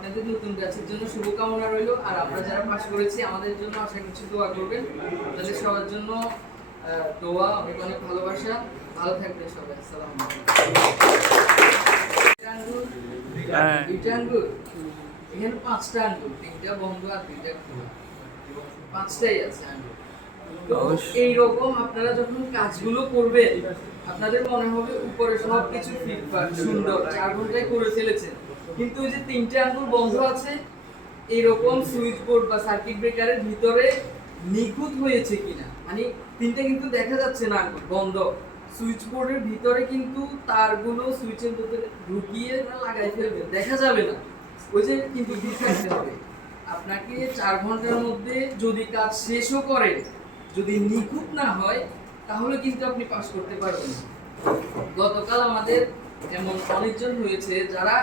আপনাদের নতুন ব্যাচের জন্য শুভকামনা রইল। আর আমরা যারা পাশ করেছি আমাদের জন্য আশা করছি দোয়া করবেন। আপনাদের সবার জন্য দোয়া অনেক অনেক ভালোবাসা। ভালো থাকবেন সবাই। আসসালামু হ্যাঁ। দুইটা আঙ্গুর এখানে পাঁচটা আঙ্গুর তিনটা বন্ধ আর দুইটা খোলা। পাঁচটাই আছে আঙ্গুর। এইরকম আপনারা যখন কাজগুলো করবেন আপনাদের মনে হবে উপরে সব কিছু ফিটফাট সুন্দর চার ঘন্টায় করে ফেলেছেন। কিন্তু ওই যে তিনটে আঙ্গুর বন্ধ আছে এইরকম সুইচ বোর্ড বা সার্কিট ব্রেকারের ভিতরে নিখুঁত হয়েছে কিনা? মানে তিনটা কিন্তু দেখা যাচ্ছে না বন্ধ। সুইচ বোর্ডের ভিতরে কিন্তু তারগুলো সুইচের ভিতরে ঢুকিয়ে না লাগাই ফেলবে দেখা যাবে না। ওই যে কিন্তু হবে। আপনাকে চার ঘণ্টার মধ্যে যদি কাজ শেষও করে যদি নিখুঁত না হয়, তাহলে কিন্তু আপনি পাস করতে পারবেন গতকাল আমাদের এমন অনেকজন হয়েছে যারা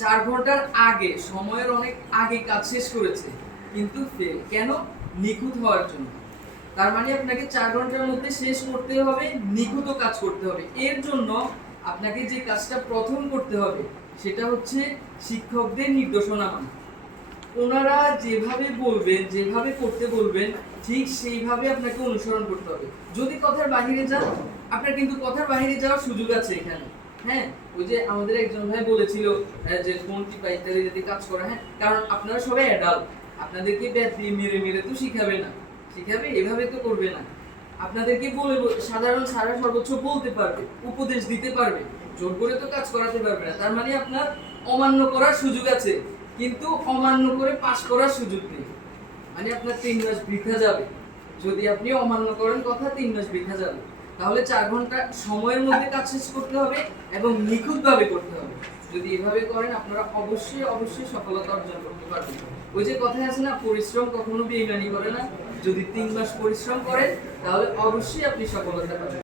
চার ঘণ্টার আগে, সময়ের অনেক আগে কাজ শেষ করেছে, কিন্তু ফেল কেন? নিখুঁত হওয়ার জন্য। তার মানে আপনাকে চার ঘণ্টার মধ্যে শেষ করতে হবে, নিখুঁত কাজ করতে হবে। এর জন্য আপনাকে যে কাজটা প্রথম করতে হবে, সেটা হচ্ছে শিক্ষকদের নির্দেশনা মানা। ওনারা যেভাবে বলবেন, যেভাবে করতে বলবেন, ঠিক সেইভাবে আপনাকে অনুসরণ করতে হবে। যদি কথার বাহিরে যান, আপনার কিন্তু কথার বাহিরে যাওয়ার সুযোগ আছে এখানে। হ্যাঁ ওই যে আমাদের একজন ভাই বলেছিল যে ফোন টিপা ইত্যাদি যদি কাজ করা হ্যাঁ কারণ আপনারা সবাই অ্যাডাল্ট আপনাদেরকে ব্যাট দিয়ে মেরে মেরে তো শিখাবে না। শিখাবে, এভাবে তো করবে না। আপনাদেরকে বলে- সাধারণ সারা সর্বোচ্চ বলতে পারবে, উপদেশ দিতে পারবে। জোর করে তো কাজ করাতে পারবে না। তার মানে আপনার অমান্য করার সুযোগ আছে। কিন্তু অমান্য করে পাশ করার সুযোগ নেই। মানে আপনার তিন মাস বৃথা যাবে। যদি আপনি অমান্য করেন, কথা তিন মাস বৃথা যাবে। তাহলে চার ঘণ্টা সময়ের মধ্যে কাজ শেষ করতে হবে এবং নিখুঁতভাবে করতে হবে। যদি এভাবে করেন, আপনারা অবশ্যই অবশ্যই সফলতা অর্জন করতে পারবেন। ওই যে কথায় আছে না, পরিশ্রম কখনো বেইমানি করে না। যদি তিন মাস পরিশ্রম করেন, তাহলে অবশ্যই আপনি সফলতা পাবেন।